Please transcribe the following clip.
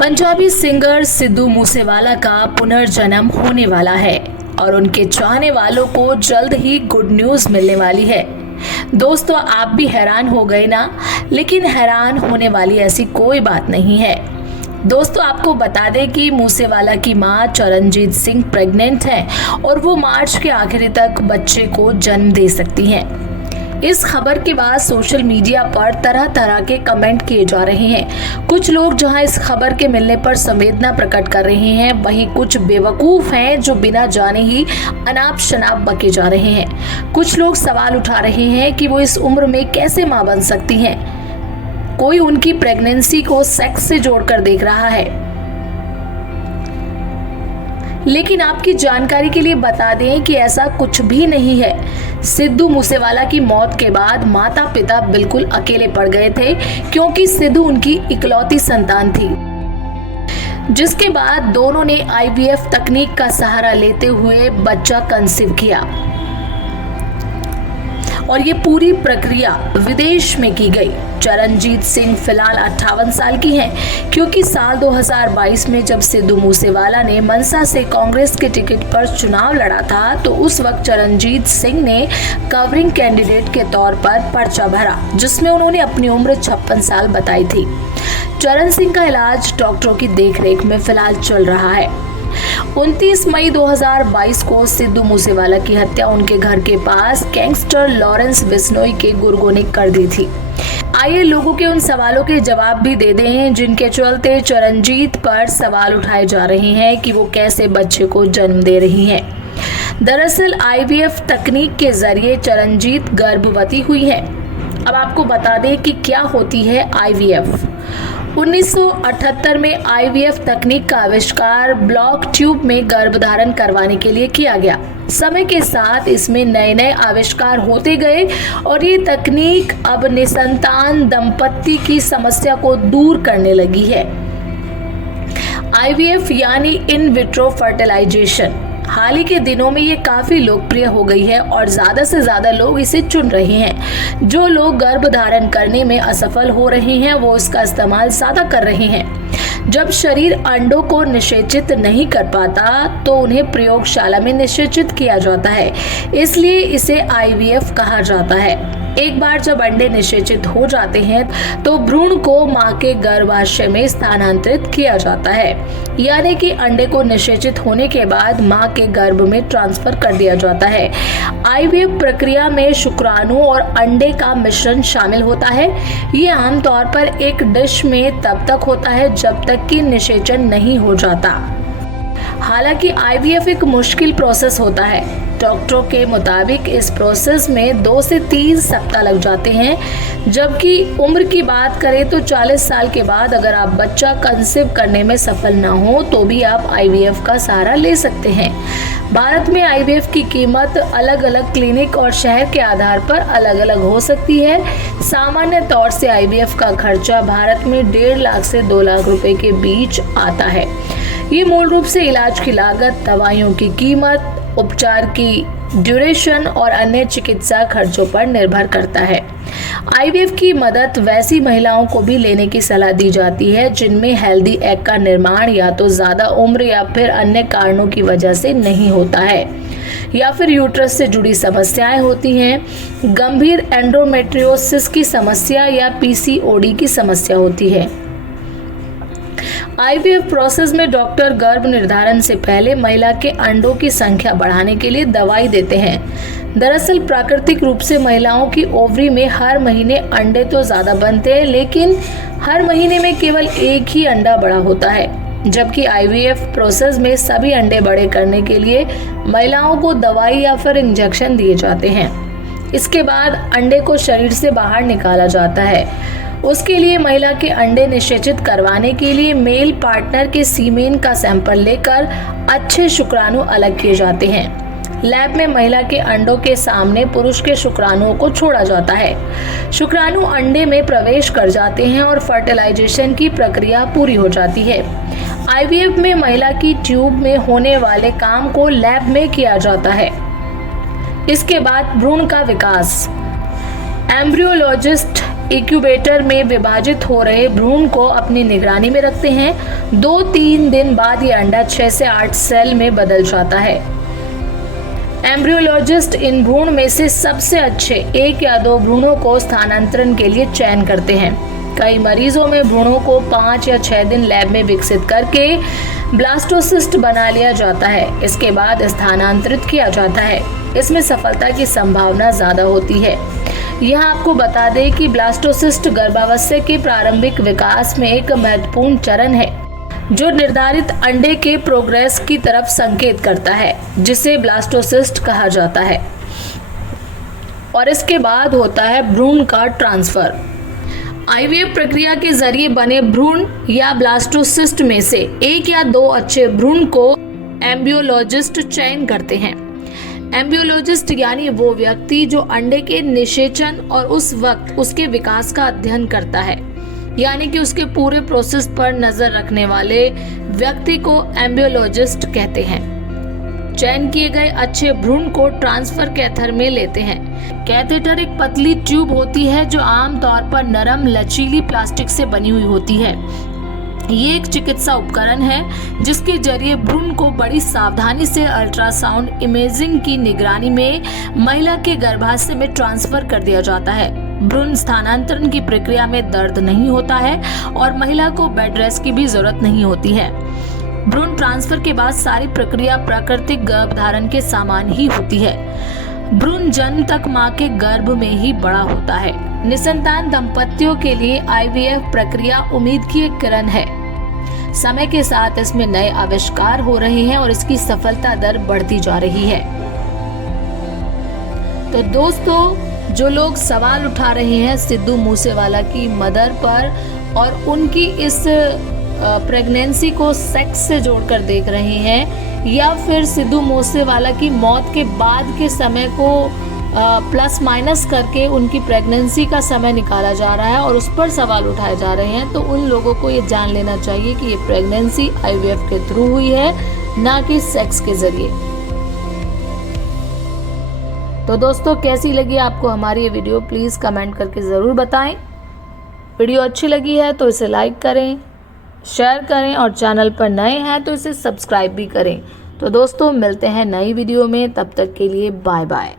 Punjabi singer Sidhu Moosewala का पुनर्जन्म होने वाला है और उनके चाहने वालों को जल्द ही गुड न्यूज मिलने वाली है। दोस्तों, आप भी हैरान हो गए ना? लेकिन हैरान होने वाली ऐसी कोई बात नहीं है। दोस्तों, आपको बता दें कि मूसेवाला की मां चरणजीत सिंह प्रेग्नेंट हैं और वो मार्च के आखिरी तक बच्चे को जन्म दे सकती हैं। इस खबर के बाद सोशल मीडिया पर तरह तरह के कमेंट किए जा रहे हैं। कुछ लोग जहां इस खबर के मिलने पर संवेदना प्रकट कर रहे हैं, वहीं कुछ बेवकूफ हैं जो बिना जाने ही अनाप शनाप बके जा रहे हैं। कुछ लोग सवाल उठा रहे हैं कि वो इस उम्र में कैसे मां बन सकती हैं। कोई उनकी प्रेगनेंसी को सेक्स से जोड़कर देख रहा है। लेकिन आपकी जानकारी के लिए बता दें कि ऐसा कुछ भी नहीं है। सिद्धू मूसेवाला की मौत के बाद माता पिता बिल्कुल अकेले पड़ गए थे, क्योंकि सिद्धू उनकी इकलौती संतान थी। जिसके बाद दोनों ने IVF तकनीक का सहारा लेते हुए बच्चा कंसीव किया और ये पूरी प्रक्रिया विदेश में की गई। चरणजीत सिंह फिलहाल 58 साल की हैं, क्योंकि साल 2022 में जब सिद्धू मूसेवाला ने मनसा से कांग्रेस के टिकट पर चुनाव लड़ा था, तो उस वक्त चरणजीत सिंह ने कवरिंग कैंडिडेट के तौर पर पर्चा भरा, जिसमें उन्होंने अपनी उम्र 56 साल बताई थी। चरण सिंह का इलाज डॉक्टरों की देखरेख में फिलहाल चल रहा है। 29 मई 2022 को सिद्धू मूसेवाला की हत्या उनके घर के पास गैंगस्टर लॉरेंस बिश्नोई के गुर्गों ने कर दी थी। आइए लोगों के उन सवालों के जवाब भी दे दें जिनके चलते चरणजीत पर सवाल उठाए जा रहे हैं कि वो कैसे बच्चे को जन्म दे रही हैं। दरअसल IVF तकनीक के जरिए चरणजीत गर्भवती हुई हैं। अब आपको बता दें कि क्या होती है IVF। 1978 में IVF तकनीक का आविष्कार ब्लॉक ट्यूब में गर्भधारण करवाने के लिए किया गया। समय के साथ इसमें नए नए आविष्कार होते गए और ये तकनीक अब निसंतान दंपत्ति की समस्या को दूर करने लगी है। IVF यानी इन विट्रो फर्टिलाइजेशन हाल ही के दिनों में ये काफी लोकप्रिय हो गई है और ज्यादा से ज्यादा लोग इसे चुन रहे हैं। जो लोग गर्भ धारण करने में असफल हो रहे हैं, वो इसका इस्तेमाल ज्यादा कर रहे हैं। जब शरीर अंडों को निषेचित नहीं कर पाता, तो उन्हें प्रयोगशाला में निषेचित किया जाता है, इसलिए इसे IVF कहा जाता है। एक बार जब अंडे निषेचित हो जाते हैं, तो भ्रूण को मां के गर्भाशय में स्थानांतरित किया जाता है, यानी कि अंडे को निषेचित होने के बाद मां के गर्भ में ट्रांसफर कर दिया जाता है। IVF प्रक्रिया में शुक्राणु और अंडे का मिश्रण शामिल होता है। ये आमतौर पर एक डिश में तब तक होता है जब तक कि निषेचन नहीं हो जाता। हालांकि IVF एक मुश्किल प्रोसेस होता है। डॉक्टरों के मुताबिक इस प्रोसेस में 2 से 3 सप्ताह लग जाते हैं। जबकि उम्र की बात करें तो 40 साल के बाद अगर आप बच्चा कंसीव करने में सफल ना हो, तो भी आप IVF का सहारा ले सकते हैं। भारत में IVF की कीमत अलग अलग क्लिनिक और शहर के आधार पर अलग अलग हो सकती है। सामान्य तौर से IVF का खर्चा भारत में 1.5 लाख से 2 लाख रुपए के बीच आता है। ये मूल रूप से इलाज की लागत, दवाइयों की कीमत, उपचार की ड्यूरेशन और अन्य चिकित्सा खर्चों पर निर्भर करता है। IVF की मदद वैसी महिलाओं को भी लेने की सलाह दी जाती है जिनमें हेल्दी एग का निर्माण या तो ज्यादा उम्र या फिर अन्य कारणों की वजह से नहीं होता है, या फिर यूट्रस से जुड़ी समस्याएं होती हैं, गंभीर एंडोमेट्रियोसिस की समस्या या PCOD की समस्या होती है। IVF प्रोसेस में डॉक्टर गर्भ निर्धारण से पहले महिला के अंडों की संख्या बढ़ाने के लिए दवाई देते हैं। दरअसल प्राकृतिक रूप से महिलाओं की ओवरी में हर महीने अंडे तो ज्यादा बनते हैं, लेकिन हर महीने में केवल एक ही अंडा बड़ा होता है। जबकि IVF प्रोसेस में सभी अंडे बड़े करने के लिए महिलाओं को दवाई या फिर इंजेक्शन दिए जाते हैं। इसके बाद अंडे को शरीर से बाहर निकाला जाता है। उसके लिए महिला के अंडे निषेचित करवाने के लिए मेल पार्टनर के सीमेन का सैंपल लेकर अच्छे शुक्राणु अलग किए जाते हैं। लैब में महिला के अंडों के सामने पुरुष के शुक्राणुओं को छोड़ा जाता है। शुक्राणु अंडे में प्रवेश कर जाते हैं और फर्टिलाइजेशन की प्रक्रिया पूरी हो जाती है। IVF में महिला की ट्यूब में होने वाले काम को लैब में किया जाता है। इसके बाद भ्रूण का विकास। एम्ब्रियोलॉजिस्ट इंक्यूबेटर में विभाजित हो रहे भ्रूण को अपनी निगरानी में रखते हैं। 2-3 दिन बाद ये अंडा 6 से 8 सेल में बदल जाता है। एम्ब्रियोलॉजिस्ट इन भ्रूण में से सबसे अच्छे 1 या 2 भ्रूणों को स्थानांतरण के लिए चयन करते हैं। कई मरीजों में भ्रूणों को 5 या 6 दिन लैब में विकसित करके ब्लास्टोसिस्ट बना लिया जाता है। इसके बाद स्थानांतरित किया जाता है। इसमें सफलता की संभावना ज्यादा होती है। यहाँ आपको बता दें कि ब्लास्टोसिस्ट गर्भावस्था के प्रारंभिक विकास में एक महत्वपूर्ण चरण है जो निर्धारित अंडे के प्रोग्रेस की तरफ संकेत करता है, जिसे ब्लास्टोसिस्ट कहा जाता है। और इसके बाद होता है भ्रूण का ट्रांसफर। आईवीएफ प्रक्रिया के जरिए बने भ्रूण या ब्लास्टोसिस्ट में से 1 या 2 अच्छे भ्रूण को एम्ब्रियोलॉजिस्ट चयन करते हैं। एम्ब्रियोलॉजिस्ट यानी वो व्यक्ति जो अंडे के निषेचन और उस वक्त उसके विकास का अध्ययन करता है, यानी कि उसके पूरे प्रोसेस पर नजर रखने वाले व्यक्ति को एम्ब्रियोलॉजिस्ट कहते हैं। चयन किए गए अच्छे भ्रूण को ट्रांसफर कैथर में लेते हैं। कैथेटर एक पतली ट्यूब होती है जो आमतौर पर नरम लचीली प्लास्टिक से बनी हुई होती है। ये एक चिकित्सा उपकरण है जिसके जरिए भ्रूण को बड़ी सावधानी से अल्ट्रासाउंड इमेजिंग की निगरानी में महिला के गर्भाशय में ट्रांसफर कर दिया जाता है। भ्रूण स्थानांतरण की प्रक्रिया में दर्द नहीं होता है और महिला को बेड रेस्ट की भी जरूरत नहीं होती है। भ्रूण ट्रांसफर के बाद सारी प्रक्रिया प्राकृतिक गर्भधारण के समान ही होती है। भ्रूण जन्म तक मां के गर्भ में ही बड़ा होता है। निसंतान दंपतियों के लिए आईवीएफ प्रक्रिया उम्मीद की एक किरण है। समय के साथ इसमें नए आविष्कार हो रहे हैं और इसकी सफलता दर बढ़ती जा रही है। तो दोस्तों, जो लोग सवाल उठा रहे हैं सिद्धू मूसेवाला की मदर पर और उनकी इस प्रेगनेंसी को सेक्स से जोड़कर देख रहे हैं, या फिर सिद्धू मूसेवाला की मौत के बाद के समय को प्लस माइनस करके उनकी प्रेगनेंसी का समय निकाला जा रहा है और उस पर सवाल उठाए जा रहे हैं, तो उन लोगों को ये जान लेना चाहिए कि ये प्रेगनेंसी आईवीएफ के थ्रू हुई है, ना कि सेक्स के जरिए। तो दोस्तों, कैसी लगी आपको हमारी ये वीडियो, प्लीज़ कमेंट करके ज़रूर बताएं। वीडियो अच्छी लगी है तो इसे लाइक करें, शेयर करें और चैनल पर नए हैं तो इसे सब्सक्राइब भी करें। तो दोस्तों, मिलते हैं नई वीडियो में, तब तक के लिए बाय बाय।